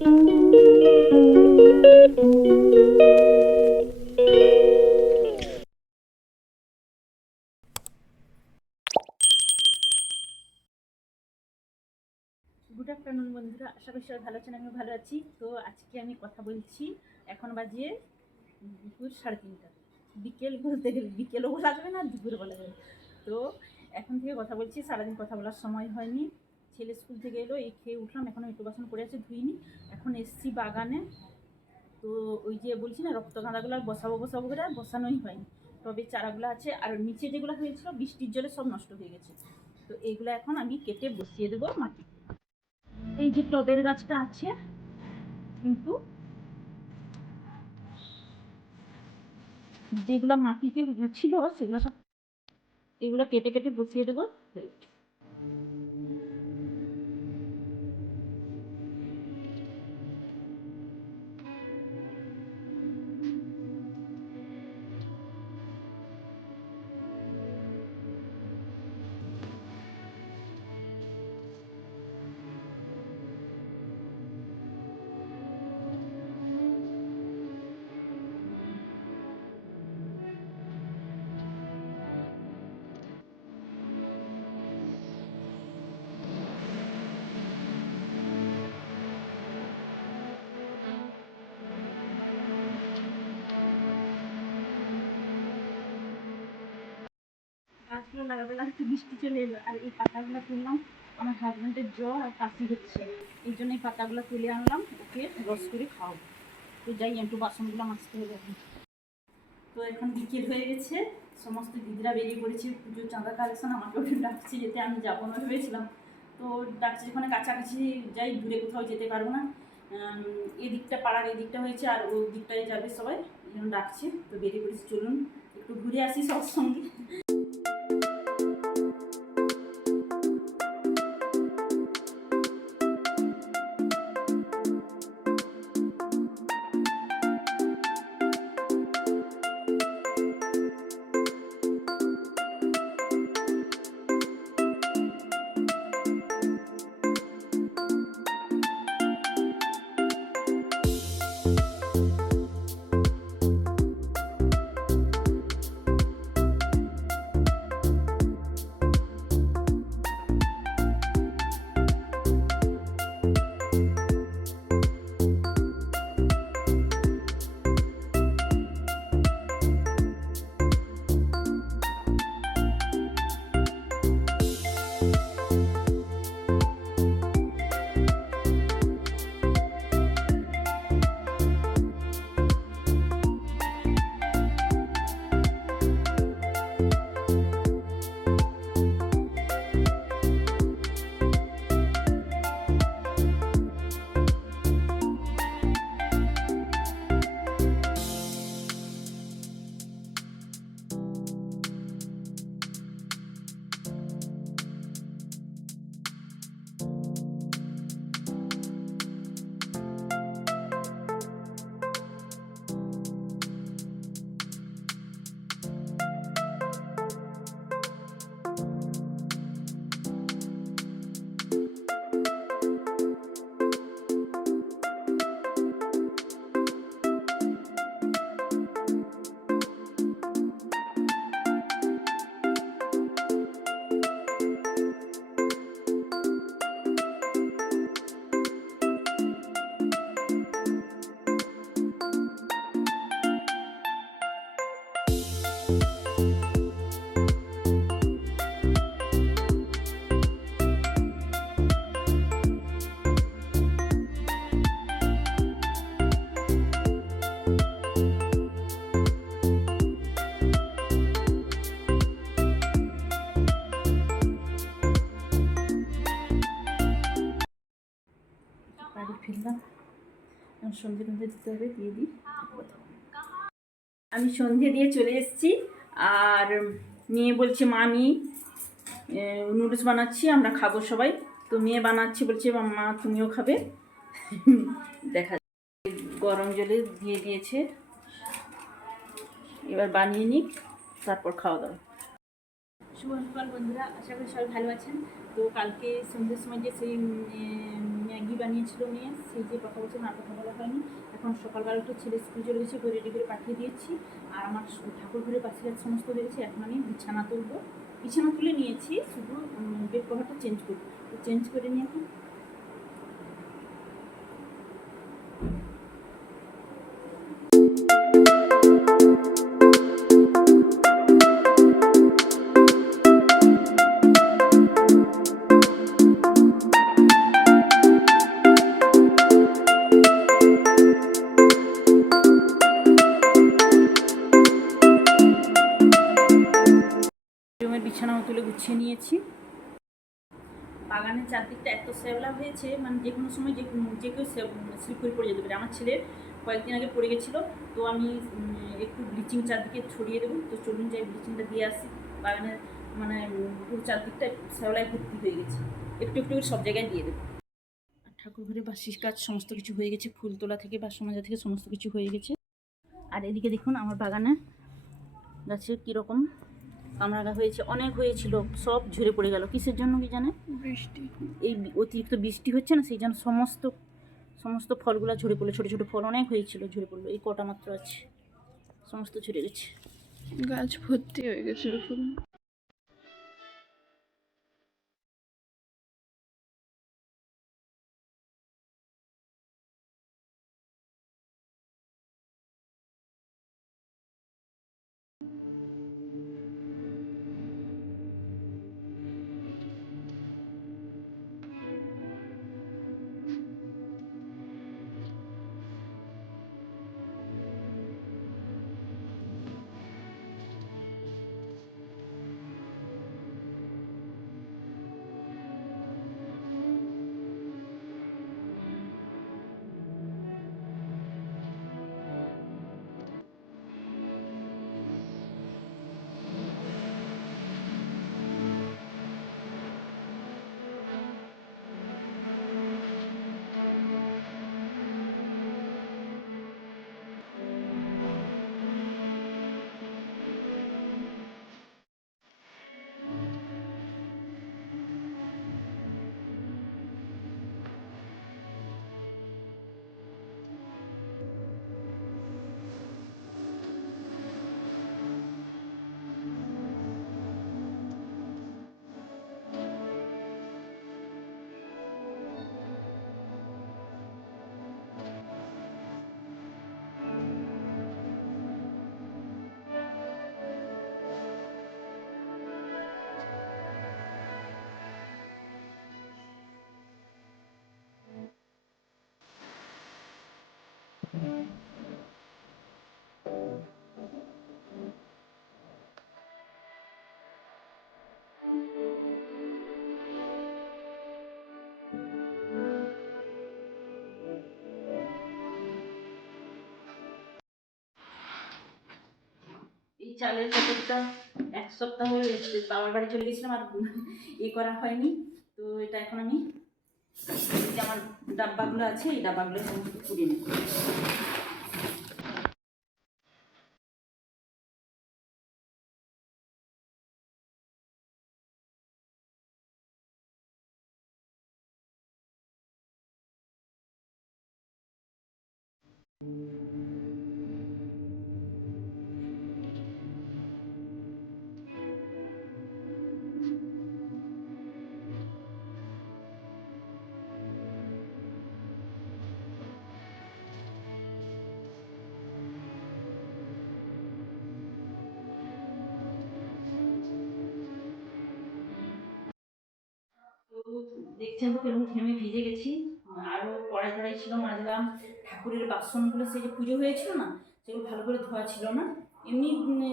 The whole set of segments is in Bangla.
গুড আফটারনুন বন্ধুরা। আশা করি সবাই ভালো আছেন আমি ভালো আছি। তো আজকে আমি কথা বলছি এখন বাজে দুপুর সাড়ে তিনটা। বিকেল বলতে গেলে বিকেলও বলা যাবে না দুপুর বলা যাবে তো এখন থেকে কথা বলছি, সারাদিন কথা বলার সময় হয়নি। ছেলে স্কুল থেকে এলো, এই খেয়ে উঠলাম, এখন একটু বাসন পড়ে আছে, ধুইনি। এখন এসছি বাগানে। তো ওই যে বলছি না, রক্ত গাঁদাগুলো আর বসাবো বসাবো করে আর বসানোই হয়নি। তবে চারাগুলো আছে, আর নিচে যেগুলো হয়েছিল, বৃষ্টির জলে সব নষ্ট হয়ে গেছে। তো এইগুলো এখন আমি কেটে বসিয়ে দেবো মাটি। এই যে টবের গাছটা আছে, কিন্তু যেগুলো মাটিতে ছিল, সেগুলো সব এগুলো কেটে কেটে বসিয়ে দেবো। গাছগুলো লাগাতে লাগাতে বৃষ্টি চলে এলো আর এই পাতাগুলো তুললাম। আমার হাজব্যান্ডের জ্বর আর কাশি হচ্ছে। এই জন্য এই পাতাগুলো তুলে আনলাম, ওকে রস করে খাওয়াবো। তো যাই, একটু বাসনগুলো মাজতে এখন। তো এখন বিকেল হয়ে গেছে, সমস্ত দিদিরা বেরিয়ে পড়েছে, পুজোর চাঁদা কালেকশন আমাকে ওটা ডাকছে যেতে, আমি যাব না ভেবেছিলাম। তো ডাকছে যেখানে কাছাকাছি যাই, দূরে কোথাও যেতে পারব না। এদিকটা পাড়ার এদিকটা হয়েছে আর ওই দিকটায় যাবে সবাই ডাকছে। তো বেরিয়ে পড়েছি, চলুন, একটু ঘুরে আসি সবার সঙ্গে। সন্ধে টন্ধে দিতে হবে দিয়ে দিই। আমি সন্ধে দিয়ে চলে এসেছি আর মেয়ে বলছে মা আমি নুডলস বানাচ্ছি আমরা খাব সবাই। তো মেয়ে বানাচ্ছি বলছে মা তুমিও খাবে? দেখা। গরম জলে দিয়ে দিয়েছে। এবার বানিয়ে নিক তারপর খাওয়া দাওয়া। শুভ সকাল বন্ধুরা আশা করি সবাই ভালো আছেন। তো কালকে সন্ধ্যের সময় যে সেই ম্যাগি বানিয়েছিল মেয়ে সেই যে কথা বলছিলাম, আর কথা বলা হয়নি। এখন সকালবেলা একটু ছেলে স্কুল চলে গেছে করে রেডি করে পাঠিয়ে দিয়েছি। আর আমার ঠাকুর ঘরের পাশে সমস্ত দেখেছি এখন আমি বিছানা তুলবো। বিছানা তুলে নিয়েছি, শুধু বেড কভারটা চেঞ্জ করব চেঞ্জ করে নিয়ে এখন তুলে গুছিয়ে নিয়েছি। বাগানের চারদিকটা এত শ্যাওলা হয়েছে মানে যে কোনো সময় যে যে কেউ স্লিপ করে পড়ে যেতে পারে। আমার ছেলের কয়েকদিন আগে পড়ে গেছিল, তো আমি একটু ব্লিচিং চারদিকে ছড়িয়ে দেবো। তো চলুন যাই ব্লিচিংটা দিয়ে আসি। বাগানের মানে পুরো চারদিকটা শ্যাওলায় ভর্তি হয়ে গেছে। একটু একটু সব জায়গায় দিয়ে দেবো। ঠাকুর ঘরে বাসির কাজ সমস্ত কিছু হয়ে গেছে। ফুল তোলা থেকে, বাসন মাজা থেকে সমস্ত কিছু হয়ে গেছে। আর এদিকে দেখুন আমার বাগানে গাছে কীরকম কামরাঙা হয়েছে অনেক হয়েছিল সব ঝরে পড়ে গেল। কিসের জন্য কি জানে বৃষ্টি। এই অতিরিক্ত বৃষ্টি হচ্ছে না সেই জন্য সমস্ত সমস্ত ফলগুলো ঝরে পড়ল ছোটো ছোটো ফল অনেক হয়েছিল ঝরে পড়ল এই কটা মাত্র আছে সমস্ত ঝরে গেছে। গাছ ভর্তি হয়ে গেছে ফুল এই চালের প্যাকেটটা এক সপ্তাহ হয়ে এসছে বাবার বাড়ি চলে গেছিলাম আর এ করা হয়নি। তো এটা এখন আমি আমার ডাব্বাগুলো আছে এই ডাব্বাগুলো সমস্ত পুড়িয়ে নেব। তো দেখছেন তো কীরকম ঘেমে ভিজে গেছি। আরও কড়াই টড়াই ছিল মাজলাম ঠাকুরের বাসনগুলো সেই যে পুজো হয়েছিল না, সেগুলো ভালো করে ধোয়া ছিল না। এমনি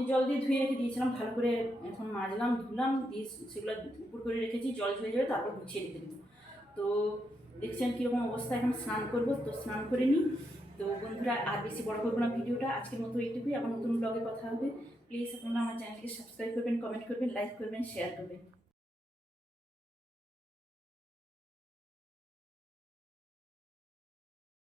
জল দিয়ে ধুয়ে রেখে দিয়েছিলাম, ভালো করে এখন মাজলাম, ধুলাম, দিয়ে সেগুলো উপর করে রেখেছি, জল ধুয়ে যাবে, তারপর গুছিয়ে রেখে দেবো তো দেখছেন কীরকম অবস্থা, এখন স্নান করব, তো স্নান করে নিই। তো বন্ধুরা, আর বেশি বড় করব না ভিডিওটা, আজকের মতো এইটুকুই, আবার নতুন ব্লগে কথা হবে। প্লিজ আপনারা আমার চ্যানেলকে সাবস্ক্রাইব করবেন কমেন্ট করবেন লাইক করবেন শেয়ার করবেন।